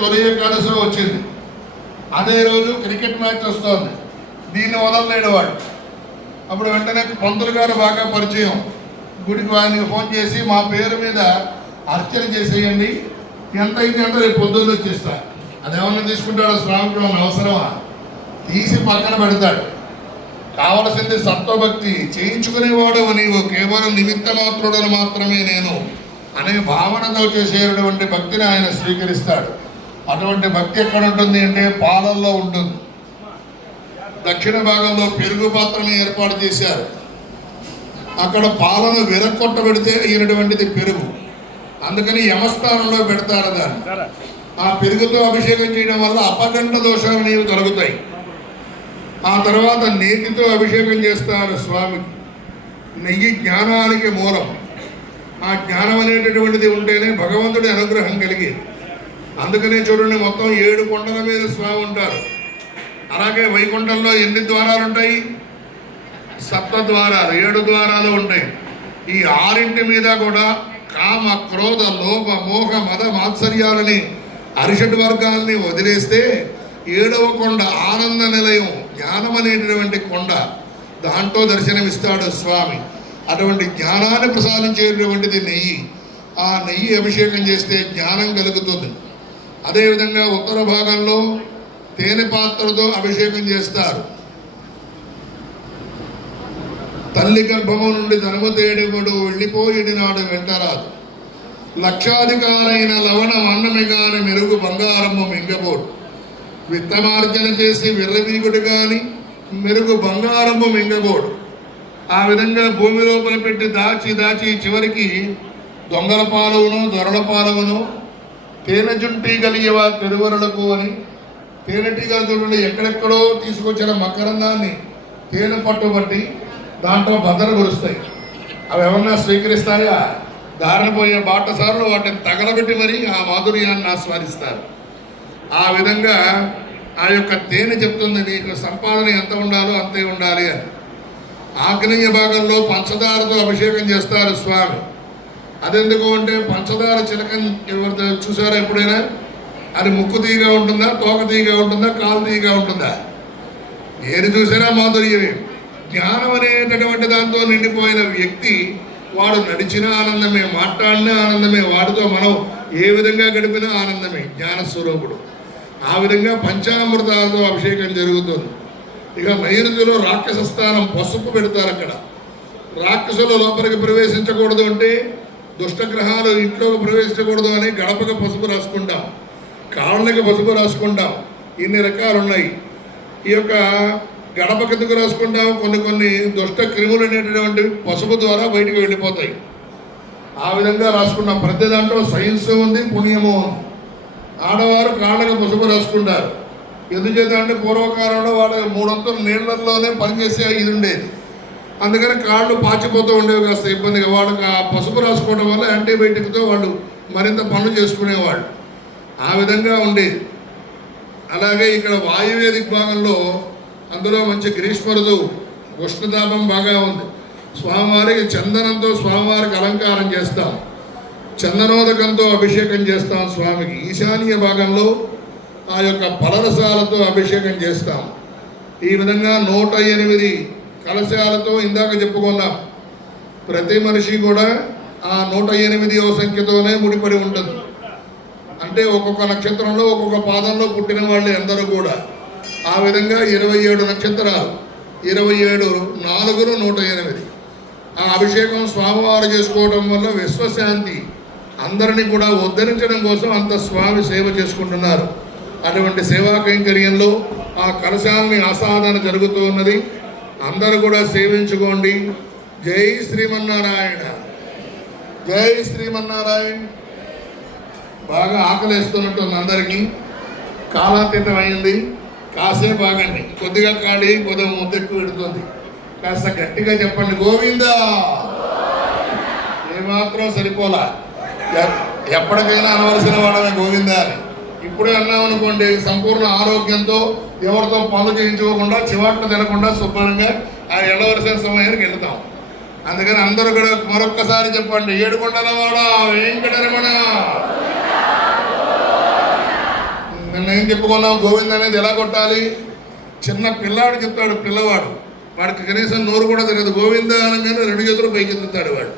తొలి ఏకాదశి వచ్చింది. అదే రోజు క్రికెట్ మ్యాచ్ వస్తుంది. దీన్ని వదలలేడు వాడు. అప్పుడు వెంటనే పంతులు గారు బాగా పరిచయం. గుడికి ఆయనకి ఫోన్ చేసి మా పేరు మీద అర్చన చేసేయండి, ఎంత అయింది అంటే రేపు పొద్దున్న వచ్చేస్తా. అదేమన్నా తీసుకుంటాడు స్వామికి ఏమన్నా అవసరమా? తీసి పక్కన పెడతాడు. కావలసింది సత్వభక్తి. చేయించుకునేవాడు నీవు, కేవలం నిమిత్త మాత్రుడను మాత్రమే నేను అనే భావనతో చేసేటువంటి భక్తిని ఆయన స్వీకరిస్తాడు. అటువంటి భక్తి ఎక్కడ ఉంటుంది అంటే పాలల్లో ఉంటుంది. దక్షిణ భాగంలో పెరుగు పాత్రని ఏర్పాటు చేశారు. అక్కడ పాలను విరక్కొట్టబెడితే అయినటువంటిది పెరుగు. అందుకని యమస్థానంలో పెడతారు దాన్ని. ఆ పెరుగుతో అభిషేకం చేయడం వల్ల అపగండ దోషాలు నీవు కలుగుతాయి. ఆ తర్వాత నేతితో అభిషేకం చేస్తారు స్వామికి. నెయ్యి జ్ఞానానికి మూలం. ఆ జ్ఞానం అనేటటువంటిది ఉంటేనే భగవంతుడి అనుగ్రహం కలిగేది. అందుకనే చూడండి, మొత్తం 7 కొండల మీద స్వామి ఉంటారు. అలాగే వైకుంఠంలో ఎన్ని ద్వారాలు ఉంటాయి? 7 ద్వారాలు, 7 ద్వారాలు ఉంటాయి. ఈ 6 మీద కూడా కామ, క్రోధ, లోభ, మోహ, మద, మాత్సర్యాలని అరిషడ్ వర్గాల్ని వదిలేస్తే 7వ కొండ ఆనంద నిలయం, జ్ఞానం అనేటటువంటి కొండ, దాంట్లో దర్శనమిస్తాడు స్వామి. అటువంటి జ్ఞానాన్ని ప్రసాదించేటటువంటిది నెయ్యి. ఆ నెయ్యి అభిషేకం చేస్తే జ్ఞానం కలుగుతుంది. అదేవిధంగా ఉత్తర భాగంలో తేనె పాత్రతో అభిషేకం చేస్తారు. తల్లి గర్భము నుండి ధనము తేడుగుడు వెళ్ళిపోయిడి నాడు వెంటరాదు, లక్షాధికారైన లవణం అన్నమిగాని మెరుగు బంగారము మింగబోడు, విత్తనార్జన చేసి విర్రవీగుడు గాని మెరుగు బంగారము మింగబోడు. ఆ విధంగా భూమి లోపల పెట్టి దాచి చివరికి దొంగల పాలవును, దొరల పాలవును, తేనె జుంటి కలిగేవా పెరువరులకు అని తేనెటీగల చూడండి ఎక్కడెక్కడో తీసుకొచ్చిన మకరందాన్ని తేనె పట్టుబట్టి దాంట్లో భద్రపరుస్తాయి. అవి ఎవరన్నా స్వీకరిస్తాయా? దారిన పోయే బాటసారులు వాటిని తగలబెట్టి మరి ఆ మాధుర్యాన్ని ఆస్వాదిస్తారు. ఆ విధంగా ఆ యొక్క తేనె చెప్తుంది నీకు సంపాదన ఎంత ఉండాలో అంతే ఉండాలి అని. ఆగ్నేయ భాగంలో పంచదారతో అభిషేకం చేస్తారు స్వామి. అదెందుకు అంటే పంచదార చిలకని ఎవరు చూసారా ఎప్పుడైనా? అది ముక్కు తీగా ఉంటుందా, తోక తీగా ఉంటుందా, కాలు తీగా ఉంటుందా? ఏది చూసినా మాధుర్యమే. జ్ఞానం అనేటటువంటి దాంతో నిండిపోయిన వ్యక్తి వాడు నడిచిన ఆనందమే, మాట్లాడిన ఆనందమే, వాడితో మనం ఏ విధంగా గడిపినా ఆనందమే. జ్ఞానస్వరూపుడు. ఆ విధంగా పంచామృతాలతో అభిషేకం జరుగుతుంది. ఇక నైరుతిలో రాక్షస స్థానం, పసుపు పెడతారు అక్కడ. రాక్షసులు లోపలికి ప్రవేశించకూడదు అంటే, దుష్టగ్రహాలు ఇంట్లోకి ప్రవేశించకూడదు అని గడపకి పసుపు రాసుకుంటాం, కాళ్ళకి పసుపు రాసుకుంటాం. ఇన్ని రకాలు ఉన్నాయి. ఈ యొక్క గడపకి ఎందుకు రాసుకుంటాం? కొన్ని దుష్ట క్రిములు అనేటటువంటి పసుపు ద్వారా బయటికి వెళ్ళిపోతాయి. ఆ విధంగా రాసుకున్నాం. ప్రతి దాంట్లో సైన్స్ ఉంది, పుణ్యము ఉంది. ఆడవారు కాళ్ళకి పసుపు రాసుకుంటారు. ఎందుచేత అంటే పూర్వకాలంలో వాళ్ళ 3 వంతులు నీళ్లలోనే పనిచేసే ఇది ఉండేది. అందుకని కాళ్ళు పాచిపోతూ ఉండేవి, కాస్త ఇబ్బందిగా. వాళ్ళకి ఆ పసుపు రాసుకోవడం వల్ల యాంటీబయాటిక్తో వాళ్ళు మరింత పనులు చేసుకునేవాళ్ళు. ఆ విధంగా ఉండేది. అలాగే ఇక్కడ వాయువ్య దిగ్భాగంలో అందులో మంచి గ్రీష్మ ఋతువు, ఉష్ణతాపం బాగా ఉంది. స్వామివారికి చందనంతో స్వామివారికి అలంకారం చేస్తాం. చందనోదకంతో అభిషేకం చేస్తాం స్వామికి. ఈశాన్య భాగంలో ఆ యొక్క ఫలరసాలతో అభిషేకం చేస్తాం. ఈ విధంగా 108 కలశాలతో ఇందాక చెప్పుకున్నాం. ప్రతి మనిషి కూడా ఆ 108వ సంఖ్యతోనే ముడిపడి ఉంటుంది. అంటే ఒక్కొక్క నక్షత్రంలో ఒక్కొక్క పాదంలో పుట్టిన వాళ్ళు అందరూ కూడా. ఆ విధంగా 27 నక్షత్రాలు, 27 4 108. ఆ అభిషేకం స్వామివారు చేసుకోవడం వల్ల విశ్వశాంతి, అందరినీ కూడా ఉద్ధరించడం కోసం అంత స్వామి సేవ చేసుకుంటున్నారు. అటువంటి సేవా కైంకర్యంలో ఆ కలశాలని ఆసాదన జరుగుతూ ఉన్నది. అందరూ కూడా సేవించుకోండి. జై శ్రీమన్నారాయణ, జై శ్రీమన్నారాయణ. బాగా ఆకలిస్తున్నట్టుంది అందరికీ. కాలాతీతం అయింది. కాసేపు ఆగండి. కొద్దిగా ఖాళీ, కొద్దిగా ముద్ద ఎక్కువ పెడుతుంది. కాస్త గట్టిగా చెప్పండి గోవిందా. ఏమాత్రం సరిపోలా. ఎప్పటికైనా అనవలసిన వాడమే గోవిందా అని. ఇప్పుడే అన్నామనుకోండి, సంపూర్ణ ఆరోగ్యంతో ఎవరితో పనులు చేయించుకోకుండా, చివాట్లు తినకుండా శుభ్రంగా ఆ ఎడవలసిన సమయానికి వెళ్తాం. అందుకని అందరూ కూడా మరొక్కసారి చెప్పండి, ఏడుకొండలవాడ వెంకటరమణ. నిన్న ఏం చెప్పుకున్నాం, గోవింద అనేది ఎలా కొట్టాలి? చిన్న పిల్లాడు చెప్తాడు, పిల్లవాడు, వాడికి కనీసం నోరు కూడా తెలియదు, గోవింద అనగానే 2 చేతులు పైకి ఎత్తుతాడు వాడు.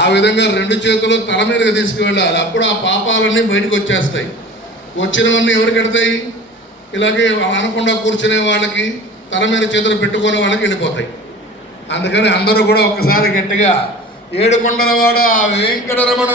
ఆ విధంగా 2 చేతులు తల మీదకి తీసుకువెళ్ళాలి. అప్పుడు ఆ పాపాలన్నీ బయటకు వచ్చేస్తాయి. వచ్చినవన్నీ ఎవరికి ఎడతాయి? ఇలాగే అనకుండా కూర్చునే వాళ్ళకి, తల మీద చేతులు పెట్టుకునే వాళ్ళకి వెళ్ళిపోతాయి. అందుకని అందరూ కూడా ఒక్కసారి గట్టిగా ఏడుకొండలవాడ వెంకటరమణ